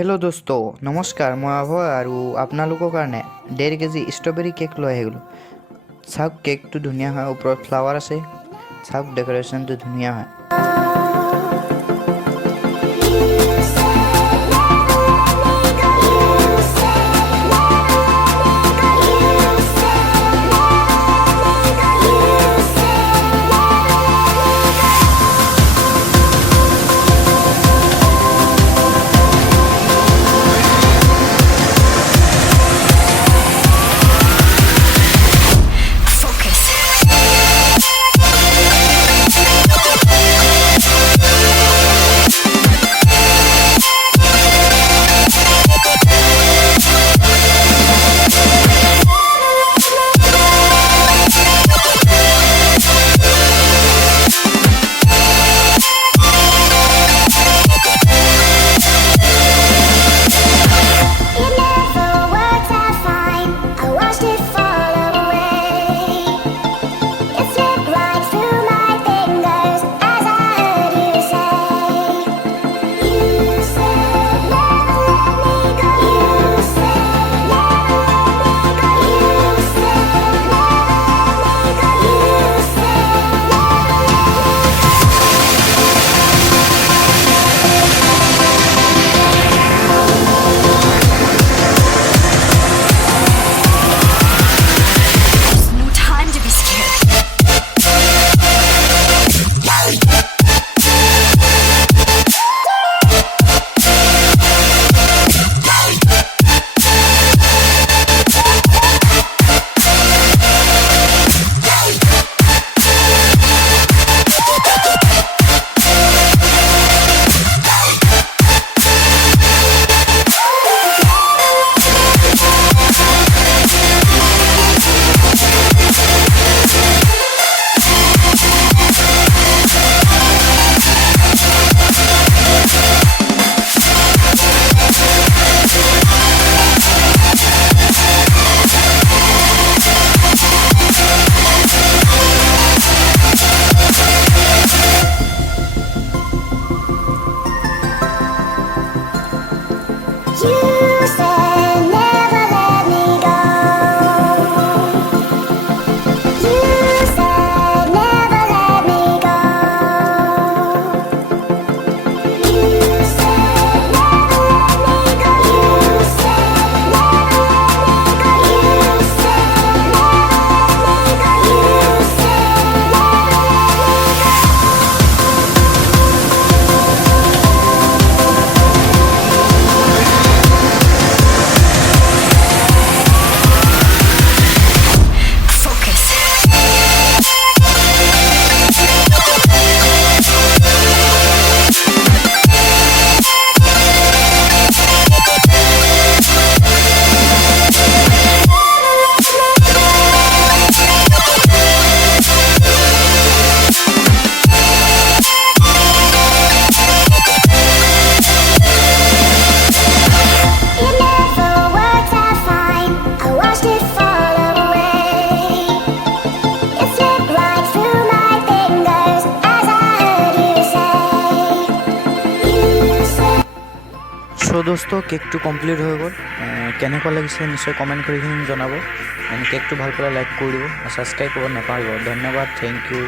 Hello दोस्तों नमस्कार मैं अभय और आपनालोকৰ কাৰণে 1.5 केजी स्ट्रॉबेरी केक লৈ আহিলো। চাওক কেকটো ধুনিয়া হয়, ওপৰত ফ্লাৱাৰ আছে। চাওক ডেকোৰেশনটো ধুনিয়া হয়। सो दोस्तों केक कमप्लीट हो गल केनेकुवा लगिसे निश्चय कमेन्ट करि जनाब। केक भल पाले लाइक कर दी और सब्सक्राइब करब नापाहरिब। धन्यवाद, थैंक यू।